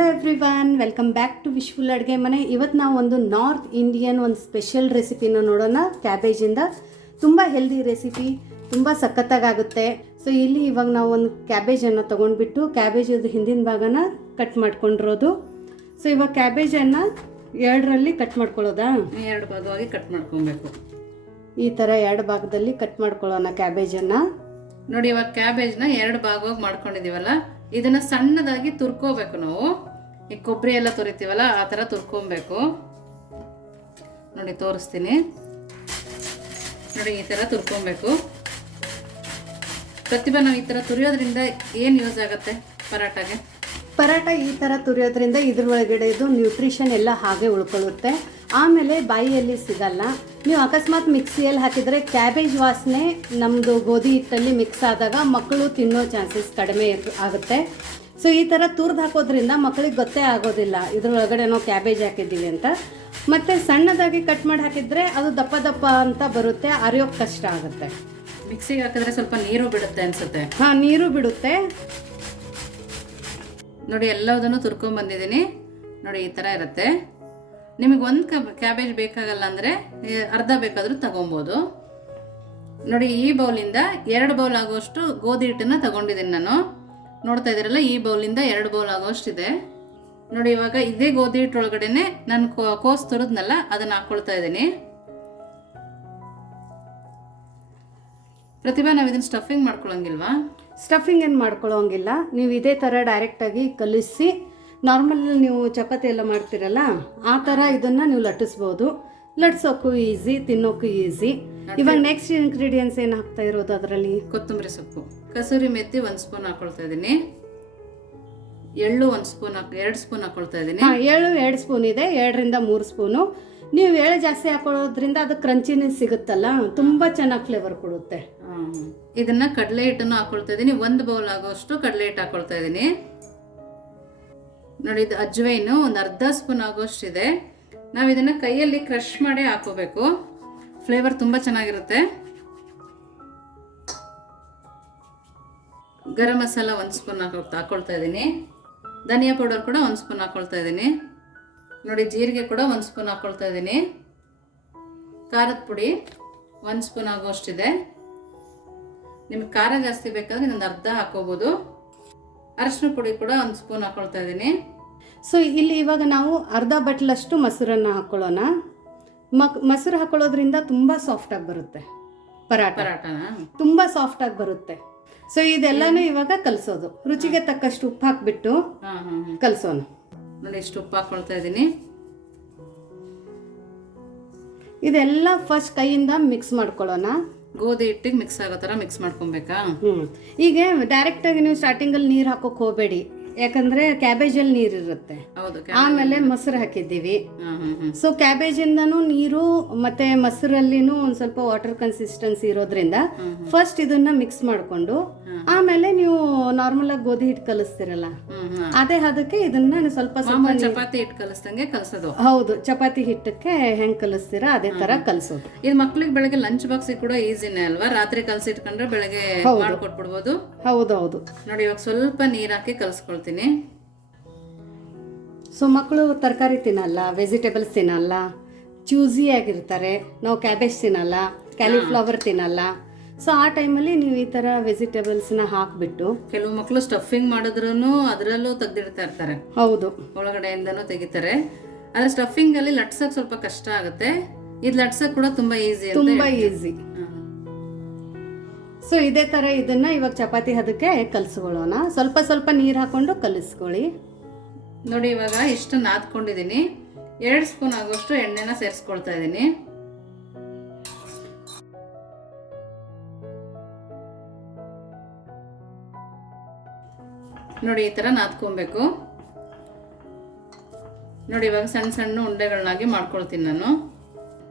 Hello everyone, welcome back to wishful ಅಡುಗೆ ಮನೆ. ಇವತ್ತು ನಾವು ಒಂದು ನಾರ್ತ್ ಇಂಡಿಯನ್ ಒಂದು ಸ್ಪೆಷಲ್ ರೆಸಿಪಿನ ನೋಡೋಣ. ಕ್ಯಾಬೇಜಿಂದ ತುಂಬ ಹೆಲ್ದಿ ರೆಸಿಪಿ, ತುಂಬ ಸಖತ್ತಾಗುತ್ತೆ. ಸೊ ಇಲ್ಲಿ ಇವಾಗ ನಾವು ಒಂದು ಕ್ಯಾಬೇಜನ್ನು ತೊಗೊಂಡ್ಬಿಟ್ಟು ಕ್ಯಾಬೇಜದು ಹಿಂದಿನ ಭಾಗನ ಕಟ್ ಮಾಡ್ಕೊಂಡಿರೋದು. ಸೊ ಇವಾಗ ಕ್ಯಾಬೇಜನ್ನು ಎರಡರಲ್ಲಿ ಕಟ್ ಮಾಡ್ಕೊಳ್ಳೋದಾ? ಎರಡು ಭಾಗವಾಗಿ ಕಟ್ ಮಾಡ್ಕೊಬೇಕು. ಈ ಥರ ಎರಡು ಭಾಗದಲ್ಲಿ ಕಟ್ ಮಾಡ್ಕೊಳ್ಳೋಣ ಕ್ಯಾಬೇಜನ್ನು. ನೋಡಿ, ಇವಾಗ ಕ್ಯಾಬೇಜ್ನ ಎರಡು ಭಾಗವಾಗಿ ಮಾಡ್ಕೊಂಡಿದೀವಲ್ಲ, ಇದನ್ನ ಸಣ್ಣದಾಗಿ ತುರ್ಕೋಬೇಕು. ನಾವು ಈ ಕೊಬ್ಬರಿ ಎಲ್ಲ ತುರಿತೀವಲ್ಲ ಆ ಥರ ತುರ್ಕೊಬೇಕು. ನೋಡಿ ತೋರಿಸ್ತೀನಿ. ನೋಡಿ ಈ ಥರ ತುರ್ಕೊಬೇಕು. ಪ್ರತಿಭಾ, ನಾವು ಈ ಥರ ತುರಿಯೋದ್ರಿಂದ ಏನು ಯೂಸ್ ಆಗುತ್ತೆ ಪರಾಟಾಗೆ? ಪರಾಟ ಈ ಥರ ತುರಿಯೋದ್ರಿಂದ ಇದ್ರೊಳಗಡೆದು ನ್ಯೂಟ್ರಿಷನ್ ಎಲ್ಲ ಹಾಗೆ ಉಳ್ಕೊಳ್ಳುತ್ತೆ. ಆಮೇಲೆ ಬಾಯಿಯಲ್ಲಿ ಸಿಗಲ್ಲ. ನೀವು ಅಕಸ್ಮಾತ್ ಮಿಕ್ಸಿಯಲ್ಲಿ ಹಾಕಿದರೆ ಕ್ಯಾಬೇಜ್ ವಾಸನೆ ನಮ್ಮದು ಗೋಧಿ ಹಿಟ್ಟಲ್ಲಿ ಮಿಕ್ಸ್ ಆದಾಗ ಮಕ್ಕಳು ತಿನ್ನೋ ಚಾನ್ಸಸ್ ಕಡಿಮೆ ಆಗುತ್ತೆ. ಸೊ ಈ ಥರ ತುರ್ದು ಹಾಕೋದ್ರಿಂದ ಮಕ್ಕಳಿಗೆ ಗೊತ್ತೇ ಆಗೋದಿಲ್ಲ ಇದ್ರೊಳಗಡೆ ನಾವು ಕ್ಯಾಬೇಜ್ ಹಾಕಿದ್ದೀವಿ ಅಂತ. ಮತ್ತು ಸಣ್ಣದಾಗಿ ಕಟ್ ಮಾಡಿ ಹಾಕಿದರೆ ಅದು ದಪ್ಪ ದಪ್ಪ ಅಂತ ಬರುತ್ತೆ, ಅರಿಯೋಕ್ಕೆ ಕಷ್ಟ ಆಗುತ್ತೆ. ಮಿಕ್ಸಿಗೆ ಹಾಕಿದ್ರೆ ಸ್ವಲ್ಪ ನೀರು ಬಿಡುತ್ತೆ ಅನ್ಸುತ್ತೆ. ಹಾಂ, ನೀರು ಬಿಡುತ್ತೆ. ನೋಡಿ ಎಲ್ಲದನ್ನು ತುರ್ಕೊಂಡ್ಬಂದಿದ್ದೀನಿ. ನೋಡಿ ಈ ಥರ ಇರುತ್ತೆ. ನಿಮಗೆ ಒಂದು ಕ್ಯಾಬೇಜ್ ಬೇಕಾಗಲ್ಲ ಅಂದರೆ ಅರ್ಧ ಬೇಕಾದರೂ ತಗೊಬೋದು. ನೋಡಿ, ಈ ಬೌಲಿಂದ 2 ಬೌಲ್ ಆಗುವಷ್ಟು ಗೋಧಿ ಹಿಟ್ಟನ್ನು ತಗೊಂಡಿದ್ದೀನಿ ನಾನು. ನೋಡ್ತಾ ಇದ್ದೀರಲ್ಲ, ಈ ಬೌಲಿಂದ 2 ಬೌಲ್ ಆಗುವಷ್ಟಿದೆ. ನೋಡಿ, ಇವಾಗ ಇದೇ ಗೋಧಿ ಹಿಟ್ಟೊಳಗಡೆನೆ ನಾನು ಕೋಸು ತುರಿದ್ನಲ್ಲ ಅದನ್ನು ಹಾಕ್ಕೊಳ್ತಾ ಇದ್ದೀನಿ. ಪ್ರತಿಭಾ, ನಾವು ಇದನ್ನು ಸ್ಟಫಿಂಗ್ ಮಾಡ್ಕೊಳಂಗಿಲ್ವಾ? ಸ್ಟಫಿಂಗ್ ಏನು ಮಾಡ್ಕೊಳ್ಳೋಂಗಿಲ್ಲ. ನೀವು ಇದೇ ಥರ ಡೈರೆಕ್ಟಾಗಿ ಕಲಿಸಿ, ನಾರ್ಮಲ್ ನೀವು ಚಪಾತಿ ಎಲ್ಲ ಮಾಡ್ತೀರಲ್ಲ ಆ ಥರ ಇದನ್ನು ನೀವು ಲಟ್ಟಿಸ್ಬೋದು. ಲಟ್ಸೋಕ್ಕೂ ಈಸಿ, ತಿನ್ನೋಕ್ಕೂ ಈಸಿ. ಇವಾಗ ನೆಕ್ಸ್ಟ್ ಇಂಗ್ರೀಡಿಯೆಂಟ್ಸ್ ಏನು ಹಾಕ್ತಾ ಇರೋದು ಅದರಲ್ಲಿ? ಕೊತ್ತಂಬರಿ ಸೊಪ್ಪು, ಕಸೂರಿ ಮೆಥಿ 1 ಸ್ಪೂನ್ ಹಾಕೊಳ್ತಾ ಇದ್ದೀನಿ. ಎಳ್ಳು 1 ಸ್ಪೂನ್ 2 ಸ್ಪೂನ್ ಹಾಕೊಳ್ತಾ ಇದ್ದೀನಿ. ಎಳ್ಳು 2 ಸ್ಪೂನ್ ಇದೆ, 2ರಿಂದ 3 ಸ್ಪೂನು. ನೀವು ಎಳ್ಳು ಜಾಸ್ತಿ ಹಾಕೊಳ್ಳೋದ್ರಿಂದ ಅದು ಕ್ರಂಚಿನೆಸ್ ಸಿಗುತ್ತಲ್ಲ, ತುಂಬ ಚೆನ್ನಾಗಿ ಫ್ಲೇವರ್ ಕೊಡುತ್ತೆ. ಇದನ್ನ ಕಡಲೆ ಹಿಟ್ಟನ್ನು ಹಾಕೊಳ್ತಾ ಇದ್ದೀನಿ. 1 ಬೌಲ್ ಆಗೋಷ್ಟು ಕಡಲೆ ಹಿಟ್ಟು ಹಾಕೊಳ್ತಾ ಇದ್ದೀನಿ. ನೋಡಿ, ಇದು ಅಜ್ವೈನು ಒಂದು ಅರ್ಧ ಸ್ಪೂನ್ ಆಗೋಷ್ಟು ಇದೆ. ನಾವು ಇದನ್ನ ಕೈಯಲ್ಲಿ ಕ್ರಷ್ ಮಾಡಿ ಹಾಕೋಬೇಕು. ಫ್ಲೇವರ್ ತುಂಬ ಚೆನ್ನಾಗಿರುತ್ತೆ. ಗರಂ ಮಸಾಲ 1 ಸ್ಪೂನ್ ಹಾಕೊಳ್ತಾ ಇದ್ದೀನಿ. ಧನಿಯಾ ಪೌಡರ್ ಕೂಡ 1 ಸ್ಪೂನ್ ಹಾಕೊಳ್ತಾ ಇದ್ದೀನಿ. ನೋಡಿ, ಜೀರಿಗೆ ಕೂಡ 1 ಸ್ಪೂನ್ ಹಾಕೊಳ್ತಾ ಇದ್ದೀನಿ. ಖಾರದ ಪುಡಿ 1 ಸ್ಪೂನ್ ಆಗೋಷ್ಟಿದೆ. ನಿಮ್ಗೆ ಖಾರ ಜಾಸ್ತಿ ಬೇಕಾದ್ರೆ ಇನ್ನೊಂದು ಅರ್ಧ ಹಾಕೋಬೋದು. ಅರಶಿನ ಪುಡಿ ಕೂಡ 1 ಸ್ಪೂನ್ ಹಾಕೊಳ್ತಾ ಇದ್ದೀನಿ. ಸೊ ಇಲ್ಲಿ ಇವಾಗ ನಾವು ಅರ್ಧ ಬಟ್ಲಷ್ಟು ಮೊಸರನ್ನು ಹಾಕ್ಕೊಳ್ಳೋಣ. ಮೊಸರು ಹಾಕೊಳ್ಳೋದ್ರಿಂದ ತುಂಬ ಸಾಫ್ಟಾಗಿ ಬರುತ್ತೆ ಪರಾಟನ, ತುಂಬ ಸಾಫ್ಟಾಗಿ ಬರುತ್ತೆ. ಸೊ ಇದೆಲ್ಲನೂ ಇವಾಗ ಕಲಸೋದು. ರುಚಿಗೆ ತಕ್ಕಷ್ಟು ಉಪ್ಪು ಹಾಕ್ಬಿಟ್ಟು ಕಲಸೋಣ. ನೋಡಿ, ಇಷ್ಟು ಉಪ್ಪು ಹಾಕೊಳ್ತಾ ಇದ್ದೀನಿ. ಇದೆಲ್ಲ ಫಸ್ಟ್ ಕೈಯಿಂದ ಮಿಕ್ಸ್ ಮಾಡ್ಕೊಳ್ಳೋಣ. ಗೋಧಿ ಹಿಟ್ಟಿಗೆ ಮಿಕ್ಸ್ ಆಗೋ ಥರ ಮಿಕ್ಸ್ ಮಾಡ್ಕೊಬೇಕಾ? ಈಗ ಡೈರೆಕ್ಟಾಗಿ ನೀವು ಸ್ಟಾರ್ಟಿಂಗಲ್ಲಿ ನೀರು ಹಾಕೋಕೆ ಹೋಗಬೇಡಿ, ಯಾಕಂದ್ರೆ ಕ್ಯಾಬೇಜಲ್ಲಿ ನೀರು ಇರುತ್ತೆ. ಆಮೇಲೆ ಮೊಸರು ಹಾಕಿದ್ದೀವಿ. ಸೊ ಕ್ಯಾಬೇಜಿಂದನೂ ನೀರು ಮತ್ತೆ ಮೊಸರಲ್ಲಿನೂ ಒಂದು ಸ್ವಲ್ಪ ವಾಟರ್ ಕನ್ಸಿಸ್ಟೆನ್ಸಿ ಇರೋದ್ರಿಂದ ಫಸ್ಟ್ ಇದನ್ನ ಮಿಕ್ಸ್ ಮಾಡಿಕೊಂಡು ಆಮೇಲೆ ನೀವು ನಾರ್ಮಲ್ ಆಗಿ ಗೋಧಿ ಹಿಟ್ಟು ಕಲಿಸ್ತಿರಲ್ಲ ಅದೇ ಅದಕ್ಕೆ ಇದನ್ನ ಸ್ವಲ್ಪ ಸ್ವಲ್ಪ ಚಪಾತಿ ಹಿಟ್ಟು ಕಲಿಸ್ದಂಗೆ ಕಲಸೋದು. ಹೌದು, ಚಪಾತಿ ಹಿಟ್ಟಕ್ಕೆ ಹೆಂಗ್ ಕಲಿಸ್ತೀರಾ ಅದೇ ತರ ಕಲಿಸೋದು. ಇದು ಮಕ್ಳಿಗೆ ಬೆಳಗ್ಗೆ ಲಂಚ್ ಬಾಕ್ಸ್ ಕೂಡ ಈಸಿನೇ ಅಲ್ವಾ? ರಾತ್ರಿ ಕಲಸಿಟ್ಕೊಂಡ್ರೆ ಬೆಳಗ್ಗೆ ಮಾಡ್ಕೊಟ್ಬಿಡ್ಬೋದು. ಹೌದೌದು. ನೋಡಿ, ಇವಾಗ ಸ್ವಲ್ಪ ನೀರ್ ಹಾಕಿ ಕಲಸ್ಕೊಳ್ತೀನಿ. ಸೊ ಮಕ್ಕಳು ತರಕಾರಿ ತಿನ್ನಲ್ಲ, ವೆಜಿಟೇಬಲ್ಸ್ ತಿನ್ನಲ್ಲ, ಚೂಸಿ ಆಗಿರ್ತಾರೆ. ನಾವು ಕ್ಯಾಬೇಜ್ ತಿನ್ನಲ್ಲ, ಕ್ಯಾಲಿಫ್ಲವರ್ ತಿನ್ನಲ್ಲ. ಸೊ ಆ ಟೈಮಲ್ಲಿ ನೀವು ಈ ಥರ ವೆಜಿಟೇಬಲ್ಸ್ನ ಹಾಕ್ಬಿಟ್ಟು, ಕೆಲವು ಮಕ್ಕಳು ಸ್ಟಫಿಂಗ್ ಮಾಡಿದ್ರೂ ಅದರಲ್ಲೂ ತೆಗ್ದಿಡ್ತಾ ಇರ್ತಾರೆ. ಹೌದು, ಒಳಗಡೆಯಿಂದನೂ ತೆಗಿತಾರೆ. ಆದರೆ ಸ್ಟಫಿಂಗ್ ಅಲ್ಲಿ ಲಟ್ಸಕ್ ಸ್ವಲ್ಪ ಕಷ್ಟ ಆಗುತ್ತೆ. ಇದು ಲಟ್ಸಕ್ ಕೂಡ ತುಂಬಾ ಈಸಿ, ತುಂಬಾ ಈಸಿ. ಸೊ ಇದೇ ಥರ ಇದನ್ನ ಇವಾಗ ಚಪಾತಿ ಹದಕ್ಕೆ ಕಲಿಸ್ಕೊಳ್ಳೋಣ. ಸ್ವಲ್ಪ ಸ್ವಲ್ಪ ನೀರು ಹಾಕೊಂಡು ಕಲಿಸ್ಕೊಳ್ಳಿ. ನೋಡಿ, ಇವಾಗ ಇಷ್ಟು ನಾದ್ಕೊಂಡಿದ್ದೀನಿ. 2 ಸ್ಪೂನ್ ಆಗುವಷ್ಟು ಎಣ್ಣೆನ ಸೇರಿಸ್ಕೊಳ್ತಾ ಇದ್ದೀನಿ. ನೋಡಿ, ಈ ತರ ನಾದ್ಕೊಬೇಕು. ನೋಡಿ, ಇವಾಗ ಸಣ್ಣ ಸಣ್ಣ ಉಂಡೆಗಳನ್ನಾಗಿ ಮಾಡ್ಕೊಳ್ತೀನಿ ನಾನು.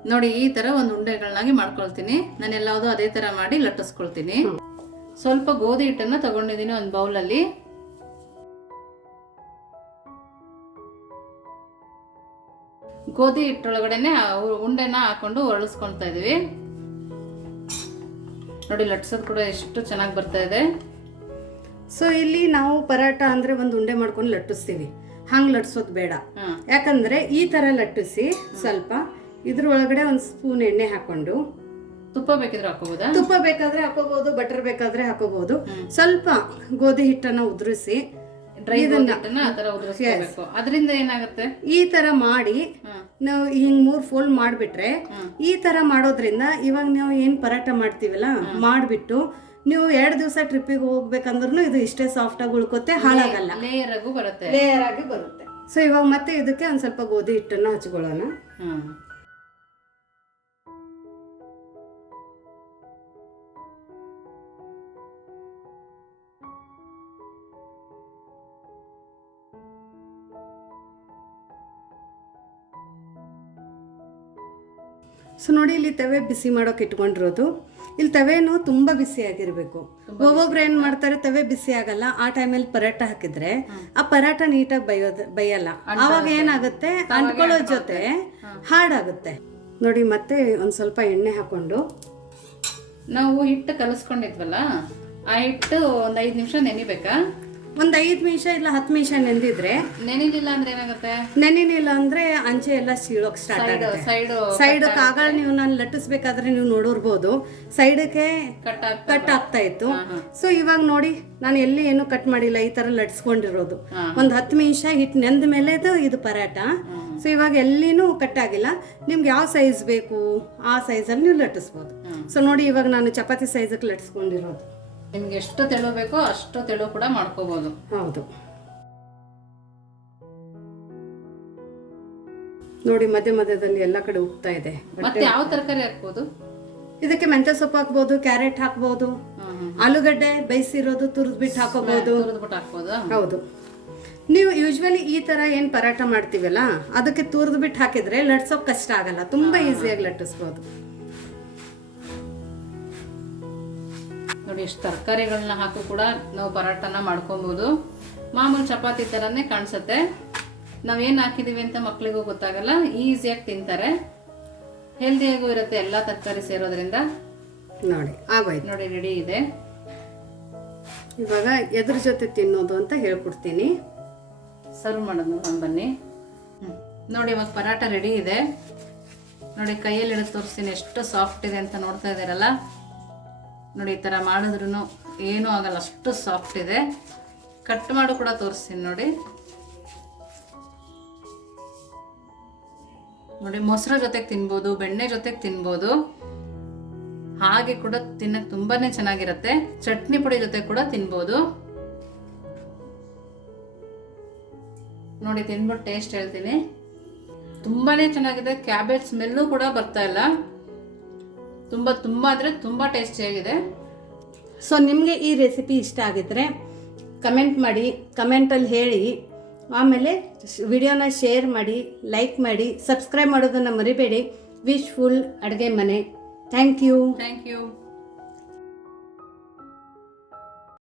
ನೋಡಿ, ಈ ತರ ಒಂದು ಉಂಡೆಗಳನ್ನಾಗಿ ಮಾಡ್ಕೊಳ್ತೀನಿ. ನಾನು ಎಲ್ಲಾವುದು ಅದೇ ತರ ಮಾಡಿ ಲಟ್ಟಿಸ್ಕೊಳ್ತೀನಿ. ಸ್ವಲ್ಪ ಗೋಧಿ ಹಿಟ್ಟನ್ನ ತಗೊಂಡಿದ್ದೀನಿ ಒಂದು ಬೌಲಲ್ಲಿ. ಗೋಧಿ ಹಿಟ್ಟೊಳಗಡೆನೆ ಉಂಡೆನ ಹಾಕೊಂಡು ಒರಳಿಸ್ಕೊಳ್ತಾ ಇದೀವಿ. ನೋಡಿ, ಲಟ್ಸೋದು ಕೂಡ ಎಷ್ಟು ಚೆನ್ನಾಗಿ ಬರ್ತಾ ಇದೆ. ಸೊ ಇಲ್ಲಿ ನಾವು ಪರಾಟ ಅಂದರೆ ಒಂದು ಉಂಡೆ ಮಾಡ್ಕೊಂಡು ಲಟ್ಟಿಸ್ತೀವಿ. ಹಂಗೆ ಲಟ್ಸೋದು ಬೇಡ. ಯಾಕಂದರೆ ಈ ಥರ ಲಟ್ಟಿಸಿ ಸ್ವಲ್ಪ ಇದ್ರ ಒಳಗಡೆ ಒಂದು ಸ್ಪೂನ್ ಎಣ್ಣೆ ಹಾಕೊಂಡು, ತುಪ್ಪ ಬೇಕಿದ್ರೆ ಹಾಕೋಬೋದಾ? ತುಪ್ಪ ಬೇಕಾದ್ರೆ ಹಾಕೋಬಹುದು, ಬಟರ್ ಬೇಕಾದ್ರೆ ಹಾಕೋಬಹುದು. ಸ್ವಲ್ಪ ಗೋಧಿ ಹಿಟ್ಟನ್ನು ಉದುರಿಸಿ ಅದರಿಂದ ಏನಾಗುತ್ತೆ, ಈ ತರ ಮಾಡಿ ನಾವು ಹಿಂಗ್ 3 ಫೋಲ್ಡ್ ಮಾಡ್ಬಿಟ್ರೆ, ಈ ತರ ಮಾಡೋದ್ರಿಂದ ಇವಾಗ ನಾವು ಏನ್ ಪರಾಟ ಮಾಡ್ತೀವಲ್ಲ ಮಾಡ್ಬಿಟ್ಟು ನೀವು 2 ದಿವಸ ಟ್ರಿಪ್ಪಿಗೆ ಹೋಗ್ಬೇಕಂದ್ರೂ ಇದು ಇಷ್ಟೇ ಸಾಫ್ಟ್ ಆಗಿ ಉಳ್ಕೋತೆ, ಹಾಳಾಗಲ್ಲ, ಲೇಯರ್ ಆಗಿ ಬರುತ್ತೆ. ಸೊ ಇವಾಗ ಮತ್ತೆ ಇದಕ್ಕೆ ಒಂದ್ ಸ್ವಲ್ಪ ಗೋಧಿ ಹಿಟ್ಟನ್ನು ಹಚ್ಕೊಳ್ಳೋಣ. ಸೊ ನೋಡಿ, ಇಲ್ಲಿ ತವೆ ಬಿಸಿ ಮಾಡೋಕೆ ಇಟ್ಕೊಂಡಿರೋದು. ಇಲ್ಲಿ ತವೆನೂ ತುಂಬ ಬಿಸಿಯಾಗಿರ್ಬೇಕು. ಒಬ್ಬೊಬ್ರು ಏನು ಮಾಡ್ತಾರೆ, ತವೆ ಬಿಸಿ ಆಗಲ್ಲ, ಆ ಟೈಮಲ್ಲಿ ಪರಾಟ ಹಾಕಿದ್ರೆ ಆ ಪರಾಟ ನೀಟಾಗಿ ಬೈಯಲ್ಲ. ಆವಾಗ ಏನಾಗುತ್ತೆ, ಅಂಟ್ಕೊಳ್ಳೋ ಜೊತೆ ಹಾಡಾಗುತ್ತೆ. ನೋಡಿ, ಮತ್ತೆ ಒಂದು ಸ್ವಲ್ಪ ಎಣ್ಣೆ ಹಾಕೊಂಡು ನಾವು ಹಿಟ್ಟು ಕಲಿಸ್ಕೊಂಡಿದ್ವಲ್ಲ, ಆ ಹಿಟ್ಟು ಒಂದು 5 ನಿಮಿಷ ನೆನಿಬೇಕಾ? ಒಂದು 5 ನಿಮಿಷ ಇಲ್ಲ 10 ನಿಮಿಷ ನೆಂದಿದ್ರೆ. ನೆನಿಲಿಲ್ಲ ಅಂದ್ರೆ ಏನಾಗುತ್ತೆ? ನೆನಿಲಿಲ್ಲ ಅಂದ್ರೆ ಅಂಚೆ ಎಲ್ಲ ಸೀಳೋಕ್ ಸ್ಟಾರ್ಟ್ ಆಗುತ್ತೆ. ಸೈಡ್ ಕಾಗಳ ನೀವು ನಾನು ಲಟ್ಟಿಸ್ಬೇಕಾದ್ರೆ ನೀವು ನೋಡಿರ್ಬೋದು, ಸೈಡಕ್ಕೆ ಕಟ್ ಆಗ್ತಾ ಇತ್ತು. ಸೊ ಇವಾಗ ನೋಡಿ, ನಾನು ಎಲ್ಲಿ ಏನು ಕಟ್ ಮಾಡಿಲ್ಲ, ಈ ತರ ಲಟ್ಸ್ಕೊಂಡಿರೋದು. ಒಂದು 10 ನಿಮಿಷ ಹಿಟ್ಟು ನೆಂದ ಮೇಲೆ ಇದು ಪರಾಟ. ಸೊ ಇವಾಗ ಎಲ್ಲಿನೂ ಕಟ್ ಆಗಿಲ್ಲ. ನಿಮ್ಗೆ ಯಾವ ಸೈಜ್ ಬೇಕು ಆ ಸೈಜಲ್ಲಿ ನೀವು ಲಟ್ಟಿಸ್ಬೋದು. ಸೊ ನೋಡಿ, ಇವಾಗ ನಾನು ಚಪಾತಿ ಸೈಜಕ್ಕೆ ಲಟ್ಸ್ಕೊಂಡಿರೋದು. ನಿಮ್ಗೆ ಎಷ್ಟು ತೆಳು ಬೇಕೋ ಅಷ್ಟು ತೆಳು ಕೂಡ ಮಾಡ್ಕೋಬಹುದು. ಹೌದು ನೋಡಿ, ಮಧ್ಯ ಮಧ್ಯದಲ್ಲಿ ಎಲ್ಲ ಕಡೆ ಉಗ್ತಾ ಇದೆ. ಮತ್ತೆ ಯಾವ ತರಕಾರಿ ಹಾಕ್ಬೋದು ಇದಕ್ಕೆ? ಮೆಂತ್ಯ ಸೊಪ್ಪು ಹಾಕ್ಬೋದು, ಕ್ಯಾರೆಟ್ ಹಾಕ್ಬೋದು, ಆಲೂಗಡ್ಡೆ ಬೇಯಿಸಿರೋದು ತುರಿದ್ಬಿಟ್ಟು ಹಾಕೋಬಹುದು. ಹೌದು, ನೀವು ಯೂಶ್ವಲಿ ಈ ತರ ಏನ್ ಪರಾಟ ಮಾಡ್ತೀವಲ್ಲ ಅದಕ್ಕೆ ತುರಿದ್ಬಿಟ್ಟು ಹಾಕಿದ್ರೆ ಲಟ್ಸೋಕ್ ಕಷ್ಟ ಆಗಲ್ಲ, ತುಂಬಾ ಈಸಿಯಾಗಿ ಲಟ್ಟಿಸ್ಬೋದು. ನೋಡಿ, ಎಷ್ಟು ತರಕಾರಿಗಳನ್ನ ಹಾಕಿ ಕೂಡ ನಾವು ಪರಾಟನ ಮಾಡ್ಕೊಬೋದು. ಮಾಮೂಲಿ ಚಪಾತಿ ಥರನೇ ಕಾಣಿಸುತ್ತೆ. ನಾವೇನು ಹಾಕಿದ್ದೀವಿ ಅಂತ ಮಕ್ಕಳಿಗೂ ಗೊತ್ತಾಗಲ್ಲ, ಈಸಿಯಾಗಿ ತಿಂತಾರೆ, ಹೆಲ್ದಿಯಾಗೂ ಇರುತ್ತೆ ಎಲ್ಲ ತರಕಾರಿ ಸೇರೋದ್ರಿಂದ. ನೋಡಿ ಆಗೋಯ್ತು, ನೋಡಿ ರೆಡಿ ಇದೆ. ಇವಾಗ ಎದ್ರ ಜೊತೆ ತಿನ್ನೋದು ಅಂತ ಹೇಳ್ಕೊಡ್ತೀನಿ. ಸರ್ವ್ ಮಾಡೋದು ನಾನು, ಬನ್ನಿ. ನೋಡಿ, ಇವಾಗ ಪರಾಟ ರೆಡಿ ಇದೆ. ನೋಡಿ, ಕೈಯಲ್ಲಿ ಹಿಡಿದು ತೋರಿಸ್ತೀನಿ ಎಷ್ಟು ಸಾಫ್ಟ್ ಇದೆ ಅಂತ. ನೋಡ್ತಾ ಇದ್ದೀರಲ್ಲ, ನೋಡಿ, ಈ ಥರ ಮಾಡಿದ್ರೂ ಏನೂ ಆಗಲ್ಲ, ಅಷ್ಟು ಸಾಫ್ಟ್ ಇದೆ. ಕಟ್ ಮಾಡು ಕೂಡ ತೋರಿಸ್ತೀನಿ ನೋಡಿ. ನೋಡಿ, ಮೊಸರು ಜೊತೆಗೆ ತಿನ್ಬೋದು, ಬೆಣ್ಣೆ ಜೊತೆಗೆ ತಿನ್ಬೋದು, ಹಾಗೆ ಕೂಡ ತಿನ್ನಕ್ಕೆ ತುಂಬಾನೇ ಚೆನ್ನಾಗಿರುತ್ತೆ. ಚಟ್ನಿ ಪುಡಿ ಜೊತೆ ಕೂಡ ತಿನ್ಬೋದು. ನೋಡಿ, ತಿನ್ಬಿಟ್ಟು ಟೇಸ್ಟ್ ಹೇಳ್ತೀನಿ. ತುಂಬಾನೇ ಚೆನ್ನಾಗಿದೆ. ಕ್ಯಾಬೇಜ್ ಸ್ಮೆಲ್ಲು ಕೂಡ ಬರ್ತಾ ಇಲ್ಲ. ತುಂಬ ಅಂದರೆ ತುಂಬ ಟೇಸ್ಟಿಯಾಗಿದೆ. ಸೊ ನಿಮಗೆ ಈ ರೆಸಿಪಿ ಇಷ್ಟ ಆಗಿದ್ರೆ ಕಮೆಂಟ್ ಮಾಡಿ, ಕಮೆಂಟಲ್ಲಿ ಹೇಳಿ. ಆಮೇಲೆ ವಿಡಿಯೋನ ಶೇರ್ ಮಾಡಿ, ಲೈಕ್ ಮಾಡಿ, ಸಬ್ಸ್ಕ್ರೈಬ್ ಮಾಡೋದನ್ನು ಮರಿಬೇಡಿ. ವಿಶ್ಫುಲ್ ಅಡುಗೆ ಮನೆ. Thank you.